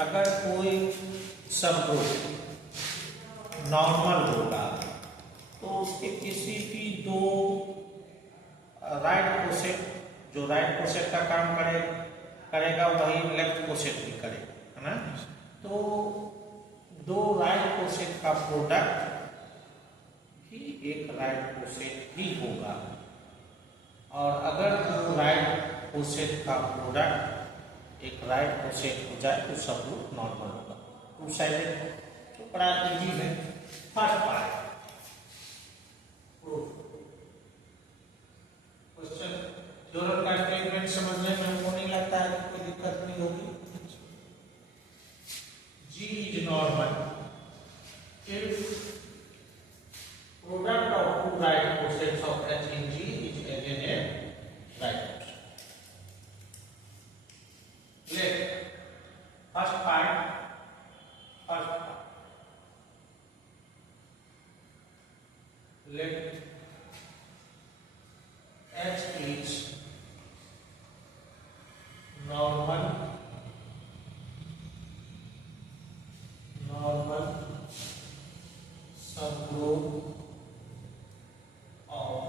अगर कोई subgroup normal होगा तो उसके किसी भी दो राइट कोसेट, जो राइट कोसेट का काम करेगा वही लेफ्ट कोसेट भी करेगा, है ना। तो दो राइट कोसेट का प्रोडक्ट भी एक राइट कोसेट ही होगा, और अगर दो राइट कोसेट का प्रोडक्ट एक राइट कोसेट हो जाए तो सब लोग नॉर्मल होगा। टू साइडेड तो बड़ा इजी है। फर्स्ट पार्ट क्वेश्चन थ्योरम का स्टेटमेंट समझने में हमको नहीं लगता है कि कोई दिक्कत नहीं होगी। G is normal if product of two right cosets of H in G is again a right cosec. Let first part let H is normal subgroup of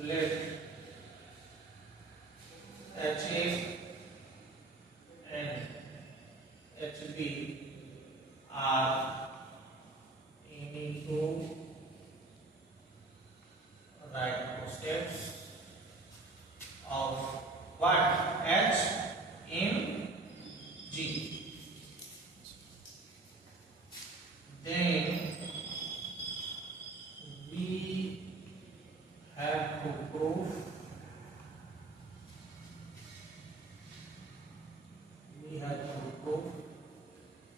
let HA and HB are into right cosets of what? H in G. Then we have to prove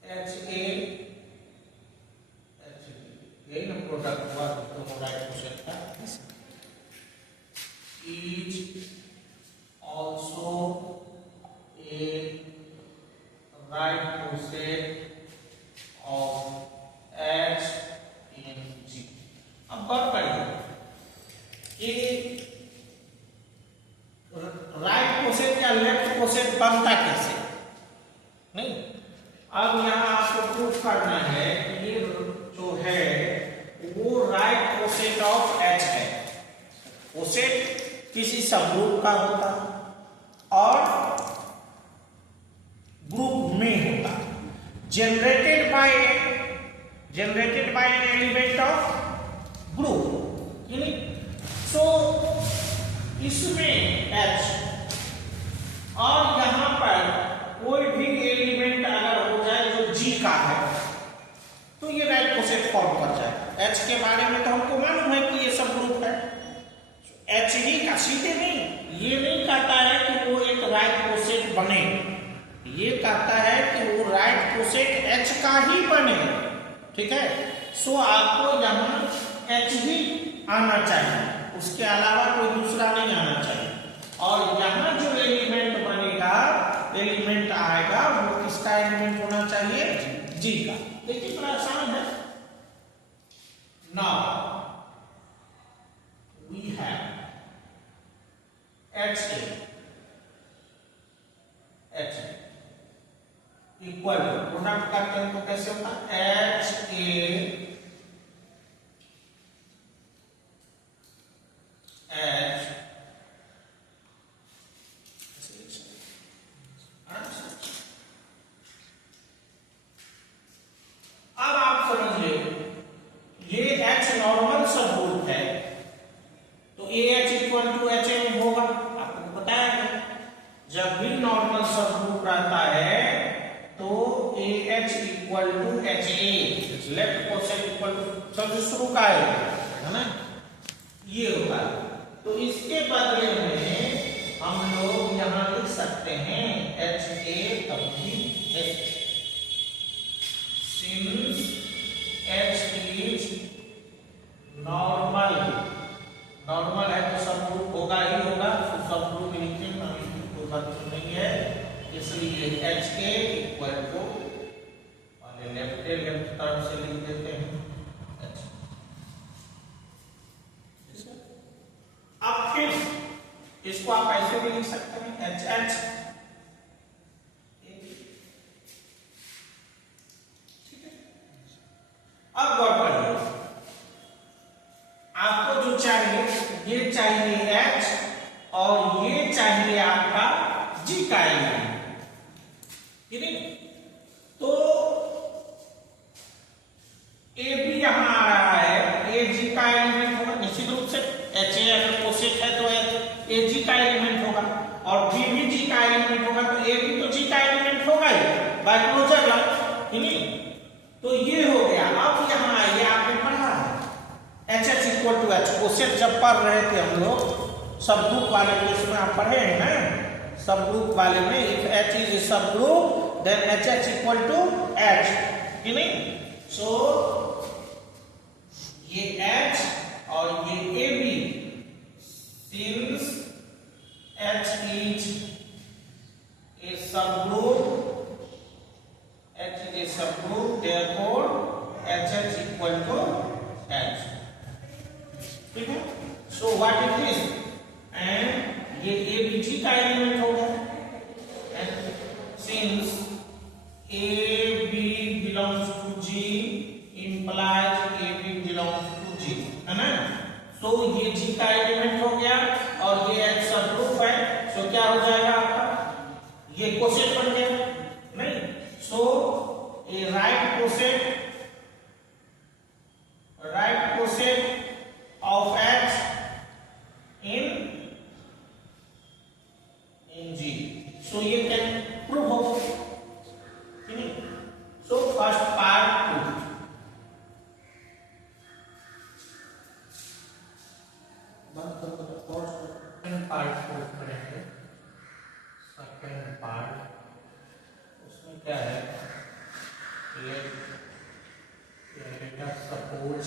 HA यही ना product हुआ दोनों right coset का is also a right coset of H in G. अब बात करें कि right coset या लेफ्ट कोसेट बनता कैसे। नहीं, अब यहाँ आपको प्रूफ करना है कि ये जो है वो राइट कोसेट ऑफ H है। कोसेट किसी सबग्रुप का होता और ग्रुप में होता, generated by an element of group, यानी सो इसमें H और यहां पर कोई भी एलिमेंट अगर हो जाए जो G का है तो ये राइट कोसेट फॉर्म कर जाए। H के बारे में तो हमको मालूम है कि ये सब ग्रुप है। H ही का सीधे नहीं, ये नहीं कहता है कि वो एक राइट कोसेट बने, ये कहता है कि वो राइट कोसेट H का ही बने। ठीक है, सो आपको यहाँ H ही आना चाहिए, उसके अलावा कोई दूसरा नहीं आना चाहिए। और यहाँ जो एलिमेंट बनेगा, एलिमेंट आएगा, वो किसका एलिमेंट होना चाहिए? G का। देखिए बड़ा आसान है। Now we have HA equal product करते हैं तो कैसे होता है? HA H अब आप समझिए ये H नॉर्मल सबग्रुप है equal to H A, left coset equal to, सबसे शुरू का है ना, ये होगा। तो इसके बदले में हम लोग यहां लिख सकते हैं एच ए तभी H, since H is normal, normal है तो सब ग्रुप होगा ही होगा, तो सब ग्रुप लिखने में हमें कोई बात नहीं है, इसलिए एच के इक्वल टू लेफ्ट तरफ से लिख देते हैं एच। अब फिर इसको आप ऐसे भी लिख सकते हैं एच एच, ठीक है। अब गौर करिए, आपको जो चाहिए, ये चाहिए एच और ये चाहिए आपका जी का एलिमेंट, ठीक है। तो ए भी यहां आ रहा है, ए जी का एलिमेंट होगा निश्चित रूप से, एच ए अगर कोसेट है तो एच ए जी का एलिमेंट होगा, और बी भी जी का एलिमेंट होगा, तो ए भी तो जी का एलिमेंट होगा ही बाय क्लोजर लॉ, ठीक है। तो ये हो गया। अब यहां आइए, आपने पढ़ा है H H equal to H, coset जब पढ़ रहे थे हम लोग सब ग्रुप वाले केस में, आप पढ़े हैं ना सब ग्रुप वाले में, if H is a subgroup then H H equal to H, ठीक नहीं। सो ये H और ये A B, since H is a subgroup, H is a subgroup, therefore HH equal to H, ठीक है। So what it is, and ये A B G का element हो गया, and since A B belongs to G implies A B belongs to G, है ना। तो ये जी का एलिमेंट हो गया और ये एच सब ग्रुप है, सो क्या हो जाएगा आपका, ये कोसेट बन गया नहीं। सो ए right coset of H in जी, सो ये कैन प्रूव हो, ठीक है। So first part prove, part prove करेंगे। सेकंड पार्ट, उसमें क्या है, सपोज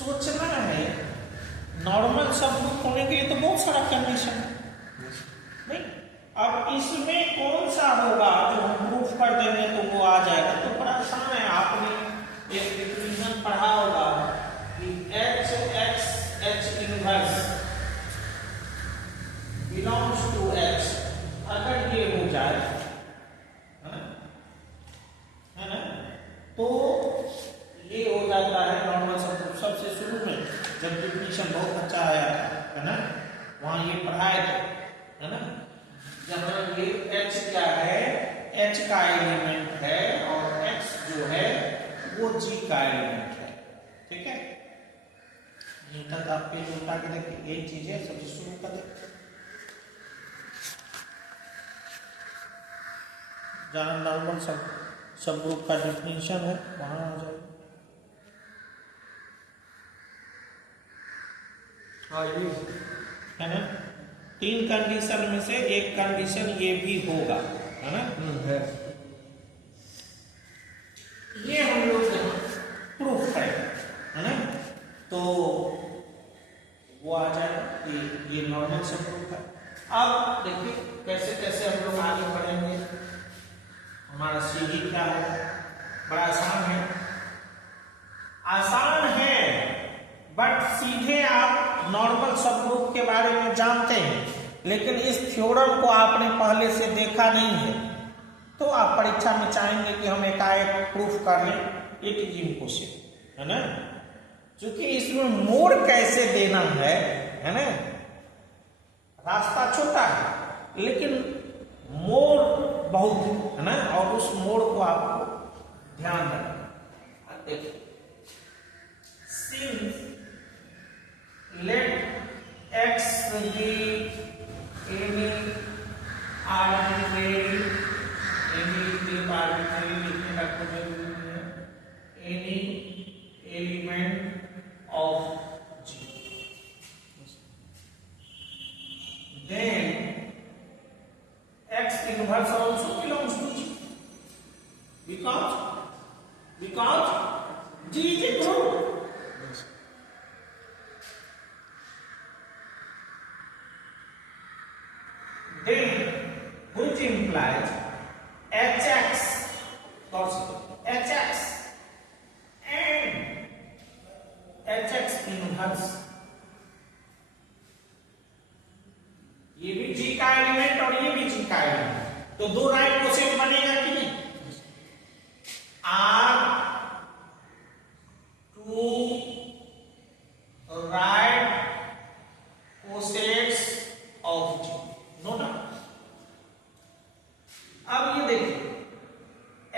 सोचना है, नॉर्मल सब ग्रुप होने के लिए तो बहुत सारा कंडीशन है नहीं। अब इसमें कौन सा होगा जो हम प्रूफ कर देंगे तो वो आ जाएगा, तो बड़ा आसान है। आपने एक डिफिनेशन पढ़ा होगा कि H X H inverse belongs to H, अगर ये हो जाए है ना, तो ये हो जाता है नॉर्मल सब ग्रुप। सबसे शुरू में जब डिफिनेशन बहुत अच्छा आया है ना, वहां ये पढ़ाए थे, है ना, जहां ये H क्या है, H का एलिमेंट है और X जो है वो G का एलिमेंट है, ठीक है। ये तक आप पेज उठा के देखिए, एक चीज है सबसे शुरू का देखिए, जहां नॉर्मल सब ग्रुप का डिफिनेशन है वहां आ जाएगा। है ना। 3 कंडीशन में से एक कंडीशन ये भी होगा, है ना। है। ये हम लोग प्रूफ करें, है ना। तो वो आ जाए कि ये नॉर्मल से प्रूफ है। अब देखिए कैसे कैसे हम लोग आगे बढ़ेंगे। हमारा सीढ़ी क्या है, बड़ा आसान है, आसान है, बट सीधे आप नॉर्मल सब ग्रुप के बारे में जानते हैं, लेकिन इस थ्योरम को आपने पहले से देखा नहीं है, तो आप परीक्षा में चाहेंगे कि हम एकाएक प्रूफ कर लें, इट इज इम्पॉसिबल, है ना। क्योंकि इसमें मोड़ कैसे देना है ना, रास्ता छोटा है लेकिन मोड़ बहुत है ना, और उस मोड़ को आपको ध्यान रखना। देखिए, since let x be any arbitrary लिखने का कोई जरूरी नहीं है, any element of G, then x inverse also belongs to G because G is a group. Then which implies Hx and Hx inverse, ये भी G का एलिमेंट और ये भी G का एलिमेंट, तो दो राइट कोसेट बनेगा कि नहीं। R to right cosets of G, no doubt. अब ये देखिए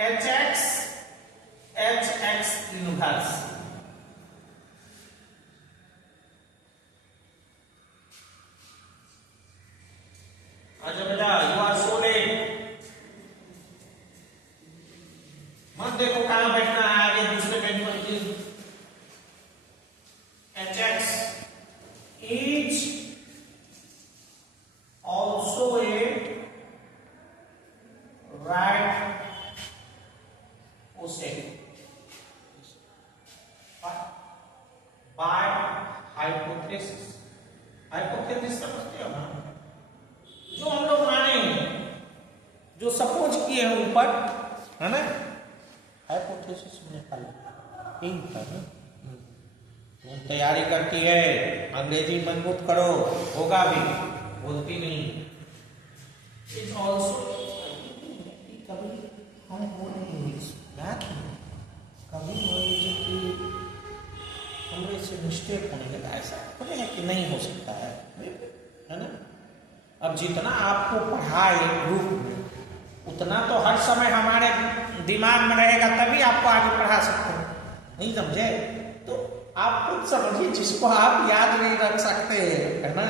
Hx इनवर्स, अच्छा बेटा यू आर सो लेट, मत देखो कहां बैठना है, आगे दूसरे बेंच पर। Hx is also a right cosec by hypothesis। Hypothesis समझते हो ना, जो हम लोग माने, जो सपोज किए हैं ऊपर, है ना, हाइपोथेसिस में यही था ना। तुम तैयारी करती है, अंग्रेजी मजबूत करो, होगा भी, बोलती नहीं। इट्स ऑल्सो कभी हम बोले इंग्लिश मैथ में, कभी मान लीजिए कि हमरे से मिस्टेक होने लगा, ऐसा होने है कि नहीं हो सकता है ना। अब जितना आपको पढ़ाए ग्रुप में, उतना तो हर समय हमारे दिमाग में रहेगा, तभी आपको आगे पढ़ा सकते हैं, नहीं समझे। तो आप खुद समझिए, जिसको आप याद नहीं रख सकते है ना,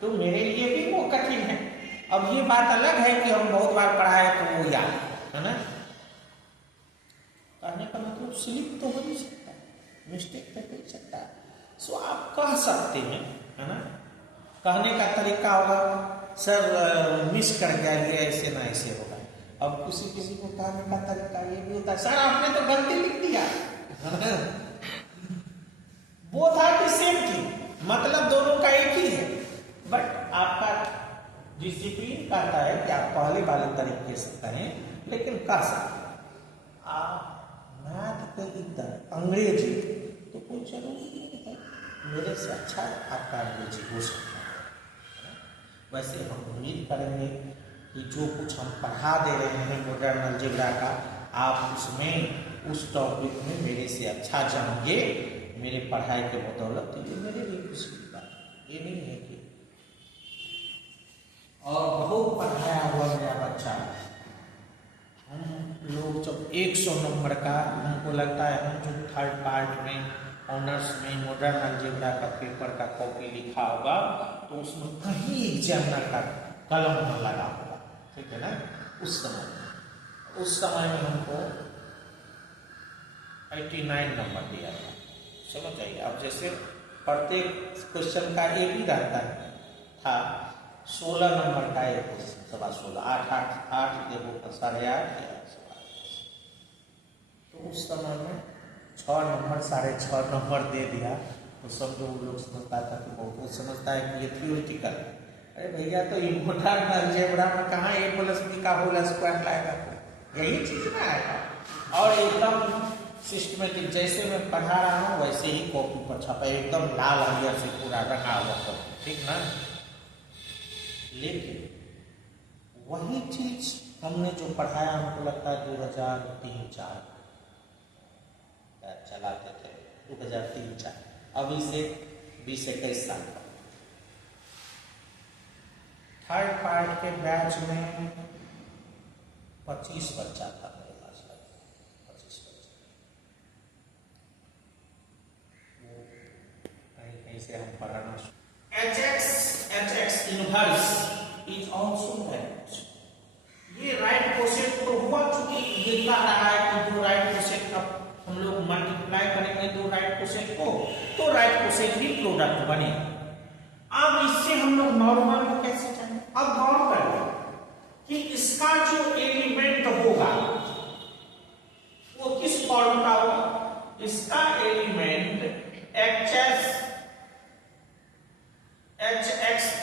तो मेरे लिए भी वो कठिन है। अब ये बात अलग है कि हम बहुत बार पढ़ाए तो वो याद है ना। कहने का मतलब स्लिप तो हो नहीं सकता, मिस्टेक तो हो सकता है। सो आप कह सकते हैं, है ना। कहने का तरीका होगा, सर मिस कर गया, ये ऐसे ना ऐसे होगा। अब किसी को कहने का तरीका ये भी होता है, सर आपने तो गलती लिख दिया, both are the same thing, मतलब दोनों का एक ही है, बट आपका डिसिप्लिन कहता है कि आप पहले वाले तरीके से करें, लेकिन कह सकते। आप मैथ के इधर अंग्रेजी तो कोई जरूरी नहीं है, मेरे से अच्छा आपका अंग्रेजी हो सकता है। वैसे हम उम्मीद करेंगे कि जो कुछ हम पढ़ा दे रहे हैं मॉडर्न अलजेब्रा का, आप उसमें उस टॉपिक में मेरे से अच्छा जाओगे, मेरे पढ़ाई के बदौलत। ये मेरे लिए खुशी की बात, ये नहीं है कि और बहुत पढ़ाया हुआ मेरा बच्चा, हम लोग जब 100 नंबर का, हमको लगता है हम जो थर्ड पार्ट में ऑनर्स में मॉडर्न अलजेब्रा का पेपर का कॉपी लिखा होगा, तो उसमें कहीं एग्जामिनर का कलम न लगा होगा, ठीक है ना। उस समय में हमको 89 नंबर दिया था, समझ आइए। अब जैसे प्रत्येक क्वेश्चन का एक ही रहता है, था 16 नंबर का एक क्वेश्चन, 16.25, 8 देखो 8.5 तो उस समय में 6 नंबर 6.5 नंबर दे दिया तो सब जो लोग समझता था कि बहुत समझता है कि ये थियोरिटिकल। अरे भैया तो इम्पोर्टेंट अलजेब्रा में कहाँ a प्लस b का होल स्क्वायर लाएगा, यही चीज में आएगा। और एकदम सिस्टमेटिक जैसे मैं पढ़ा रहा हूँ वैसे ही कॉपी पर छपा, एकदम लाल हरियर से पूरा रंगा हुआ तो ठीक ना। लेकिन वही चीज हमने जो पढ़ाया हमको लगता है 2003-04 चलाते थे, 2003-04, अभी से 20-21 साल का। थर्ड पार्ट के बैच में 25 बच्चा था मेरे पास, 25 बच्चा। कहीं से हम पढ़ाना HX inverse is also that. ये राइट कोसेट तो हुआ, चूंकि ये कह रहा है कि दो राइट कोसेट का हम लोग मल्टीप्लाई करेंगे दो राइट कोसेट को तो राइट कोसेट ही प्रोडक्ट बने। अब इससे हम लोग नॉर्मल को कैसे जाने, अब गौर करें कि इसका जो एलिमेंट होगा वो किस फॉर्म का होगा। इसका element HX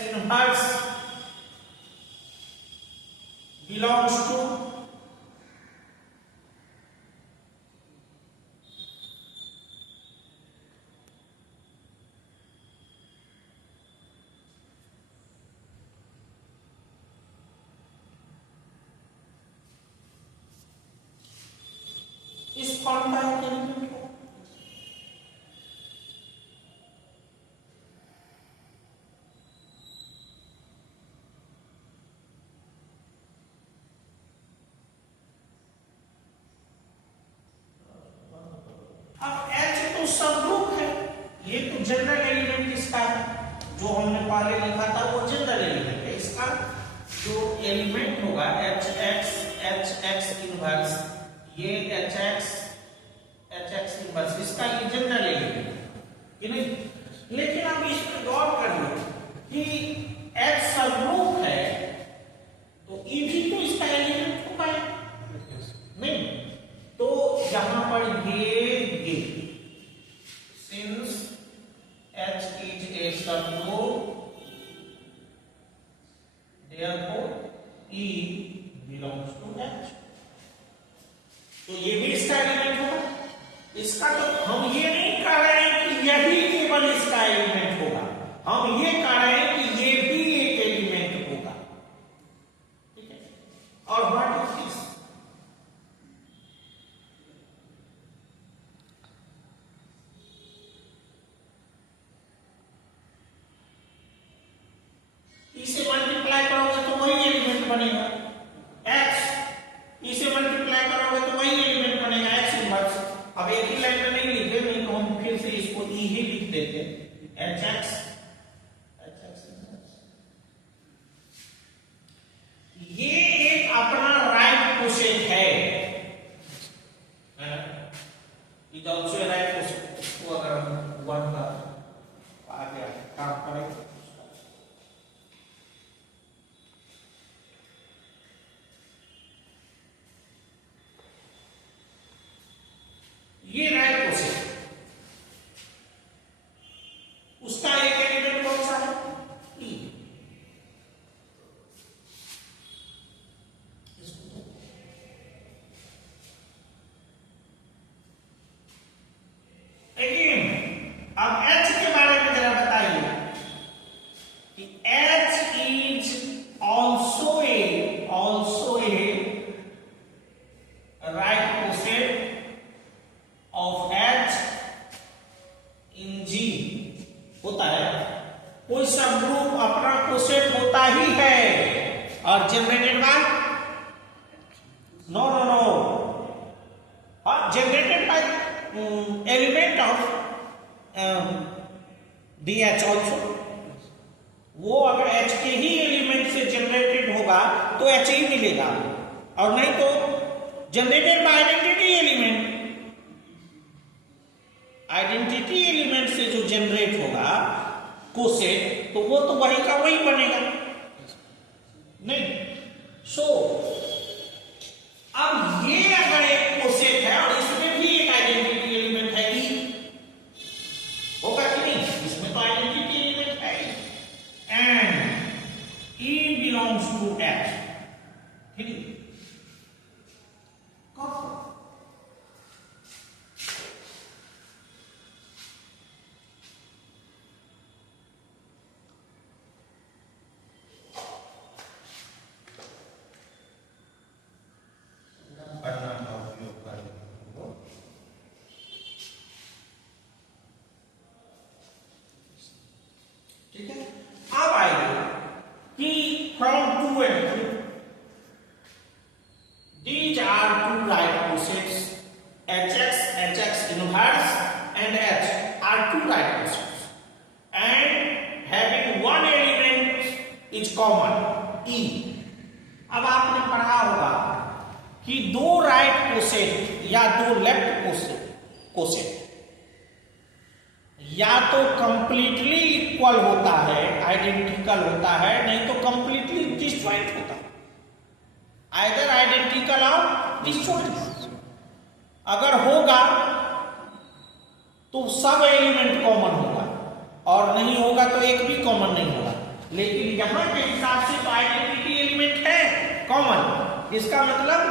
inverse belongs to इस फॉर्म का एलिमेंट हो। अब H तो सबग्रुप है, ये तो जनरल एलिमेंट इसका है, जो हमने पहले लिखा था वो जनरल एलिमेंट है। इसका जो एलिमेंट होगा HX इनवर्स, ये HX इनवर्स इसका ये जनरल एलिमेंट है नहीं। लेकिन अब इसमें गौर करिए कि H सबग्रुप है तो E भी तो इसका एलिमेंट होगा नहीं। तो यहां पर ये since H is A subgroup therefore E belongs to H, तो ये भी इसका एलिमेंट होगा। इसका तो हम ये नहीं कह रहे हैं कि यही केवल इसका एलिमेंट होगा, हम ये कह रहे हैं कि ये भी एक एलिमेंट होगा, ठीक है। और व्हाट इज दिस, इसे मल्टीप्लाई करोगे तो वही एलिमेंट बनेगा X, इसे मल्टीप्लाई करोगे तो वही एलिमेंट बनेगा X इनवर्स। अब एक ही लाइन में नहीं लिखे, नहीं तो हम फिर से इसको E ही लिख देते HX इनवर्स। ये एक अपना राइट कोसेट है, इट आल्सो राइट कोसेट। इसको अगर हम 1 का आगे काम करेंगे ये राइट कोसेट, उसका एक एलिमेंट कौन सा है E। अगेन अब H के बारे में जरा बताइए कि H is also a right coset of H in G होता है। कोई सबग्रुप अपना कोसेट होता ही है और generated by no generated by element of DH also. वो अगर H के ही एलिमेंट से जनरेटेड होगा तो H ही मिलेगा, और नहीं तो generated by identity element. Identity element से जो जनरेट होगा कोसेट, तो वो तो वही का वही बनेगा नहीं। सो अब ये अगर एक कोसेट है और इसमें भी एक आइडेंटिटी एलिमेंट है ई, होगा कि नहीं? इसमें तो आइडेंटिटी एलिमेंट है and E belongs to H, ठीक है? ठीक है, अब आइए कि from 2 and 3 these are two right cosets, hx, hx inverse and h are two right cosets and having one element is common e। अब आपने पढ़ा होगा कि दो राइट कोसेट या दो लेफ्ट कोसेट या तो कंप्लीटली इक्वल होता है, आइडेंटिकल होता है, नहीं तो कंप्लीटली डिस्जॉइंट होता है। आइदर आइडेंटिकल और डिस्जॉइंट। अगर होगा तो सब एलिमेंट कॉमन होगा और नहीं होगा तो एक भी कॉमन नहीं होगा। लेकिन यहां के हिसाब से तो आइडेंटिटी एलिमेंट है कॉमन, इसका मतलब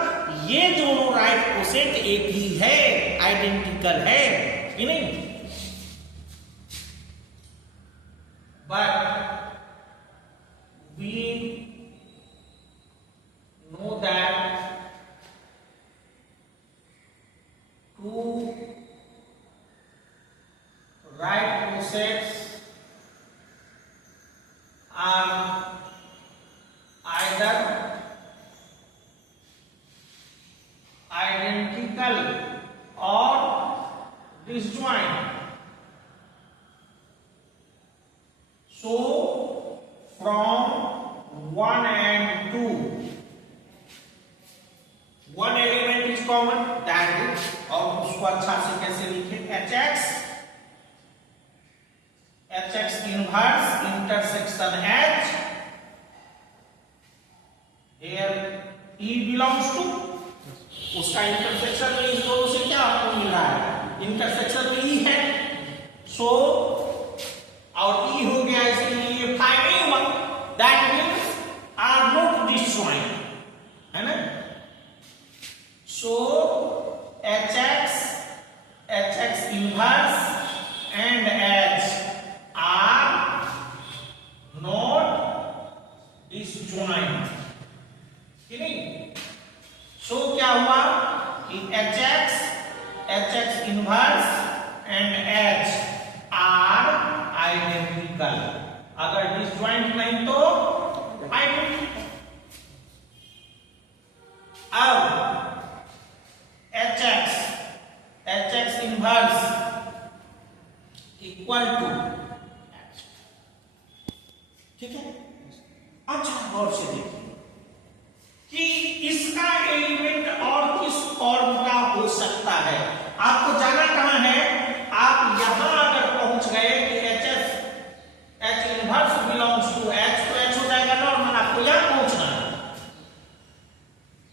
ये दोनों राइट कोसेट एक ही है, आइडेंटिकल है कि नहीं? But we know that two right cosets are either identical or disjoint. So from 1 and 2 one element is common, that is, और उसको अच्छा से कैसे लिखे? hx inverse intersection h, here e belongs to, उसका इंटरसेक्शन में इस दोनों से क्या आपको मिल रहा है? इंटरसेक्शन में e है, सो और ई हो गया, इसलिए ये फाइव नहीं हुआ। That means are not disjoint, है ना? So hx inverse and h are not disjoint, कि नहीं? सो क्या हुआ कि hx inverse and h are identical. अगर डिस्जॉइंट नहीं तो आइडेंटिकल। अब hx इनवर्स इक्वल टू, ठीक है? अच्छा गौर से देखिए कि इसका एलिमेंट और किस फॉर्म का हो सकता है। आपको जाना कहां है? आप यहां अगर पहुंच गए कि h inverse belongs to h, तो h हो जाएगा नॉर्मल, आपको यहां पहुंचना है।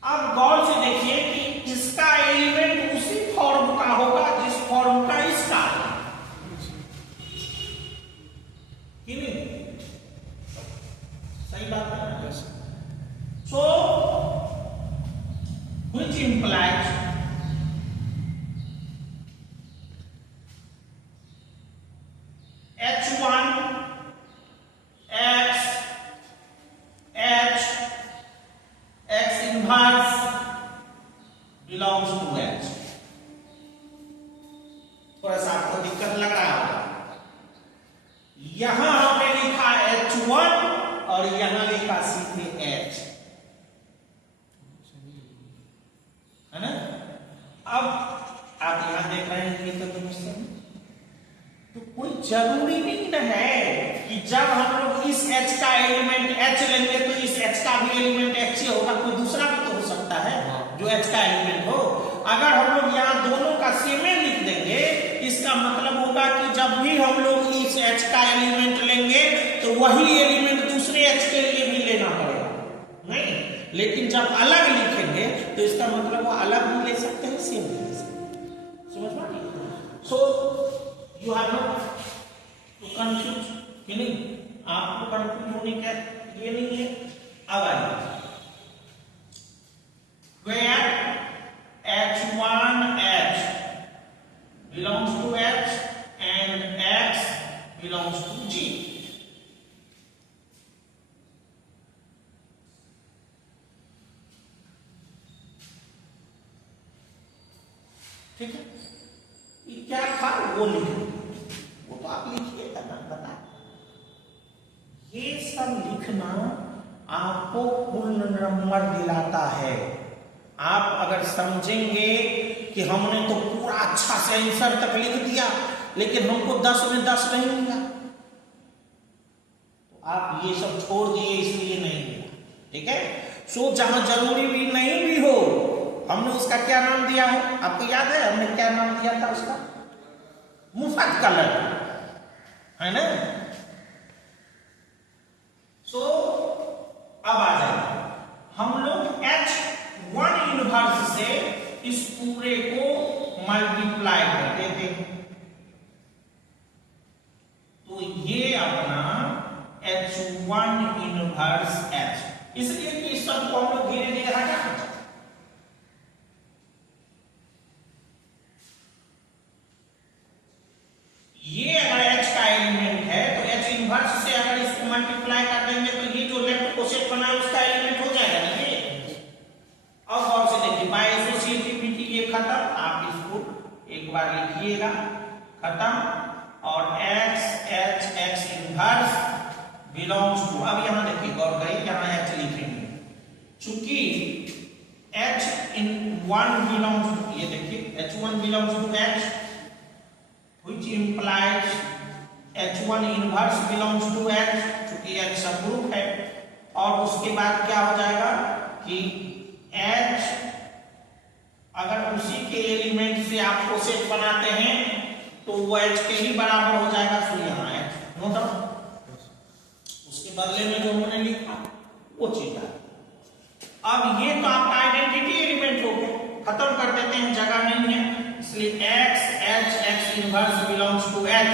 अब गौर से देखिए कि इसका एलिमेंट उसी फॉर्म का होगा जिस फॉर्म का इसका है, कि नहीं? सही बात है। So which implies h1 x inverse belongs to h। थोड़ा सा आपको दिक्कत लग रहा होगा, यहां हमने लिखा h1 और यहां लिखा सीधे h, है ना? अब आप यहां देख रहे हैं ये तो कोई जरूरी नहीं न है कि जब हम लोग इस h का एलिमेंट h लेंगे तो इस h का भी एलिमेंट h ही होगा, कोई दूसरा भी तो हो सकता है जो h का एलिमेंट हो। अगर हम लोग यहाँ दोनों का सेम लिख देंगे, इसका मतलब होगा कि जब भी हम लोग इस H का एलिमेंट लेंगे तो वही एलिमेंट दूसरे H के लिए भी लेना पड़ेगा, नहीं। लेकिन जब अलग लिखेंगे तो इसका मतलब वो अलग भी ले सकते हैं, सेम भी ले सकते हैं। समझ में आई? So you have not to confuse, कि नहीं, आपको कंफ्यूज होने का ये नहीं है। अब आइए, where H1H belongs to H and X belongs to G. ठीक है, ये क्या था वो लिखो, वो तो आप लिखिएगा ना, बता। ये सब लिखना आपको पूर्ण नंबर दिलाता है। आप अगर समझेंगे कि हमने तो पूरा अच्छा से आंसर तक लिख दिया लेकिन हमको 10 में 10 नहीं मिला, तो आप ये सब छोड़ दिए, इसलिए नहीं मिला। ठीक है, सो जहां जरूरी भी नहीं भी हो, हमने उसका क्या नाम दिया हो, आपको याद है हमने क्या नाम दिया था उसका? मुफ्त कलर, है ना। सो अब आ जाए, हम लोग H1 इनवर्स से इस पूरे को मल्टीप्लाई कर देते हैं, तो ये अपना H1 इनवर्स H, इसलिए कि इस सब को हम लोग धीरे धीरे हटा सकते। ये अगर H का एलिमेंट है तो H इनवर्स से अगर इसको मल्टीप्लाई कर देंगे तो ये जो लेफ्ट कोसेट बना है उसका एलिमेंट हो जाएगा ना ये। अब गौर से देखिए, बाय एसोसिएटिविटी ये खत्म, आप इसको एक बार लिखिएगा, खत्म। और X इनवर्स बिलोंग्स टू, अब यहां देखिए गौर करिए, यहां H लिखेंगे, चूंकि H1 बिलोंग्स टू, ये देखिए H1 belongs to H, which implies H1 inverse belongs to H, चूंकि H समरूप है। और उसके बाद क्या हो जाएगा कि H अगर उसी के एलिमेंट से आप कोसेट बनाते हैं तो वो H के ही बराबर हो जाएगा, तो यहाँ H नो डाउट, उसके बदले में जो हमने लिखा वो चीज है। अब ये तो आपका आइडेंटिटी एलिमेंट हो गया, खत्म कर देते हैं, जगह नहीं है, इसलिए X inverse belongs to H,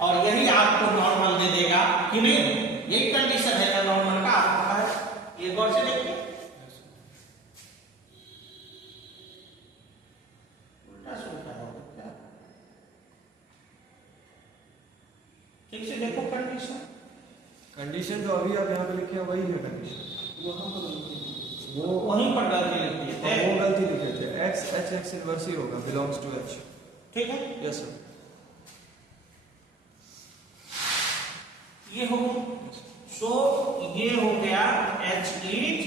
और यही आपको नॉर्मल दे देगा कि नहीं, यही कंडीशन है नॉर्मल का, आपको पता है। ये गौर से देखिए, उल्टा सुल्टा हो गया, ठीक से देखो कंडीशन जो अभी आप यहाँ पे लिखे वही है कंडीशन, वो वहीं पर गलती लिखी है, वो गलती लिखे थे, X इनवर्स ही होगा, बिलोंग्स टू H। ठीक है, यस सर। ये हो, सो ये हो गया H इज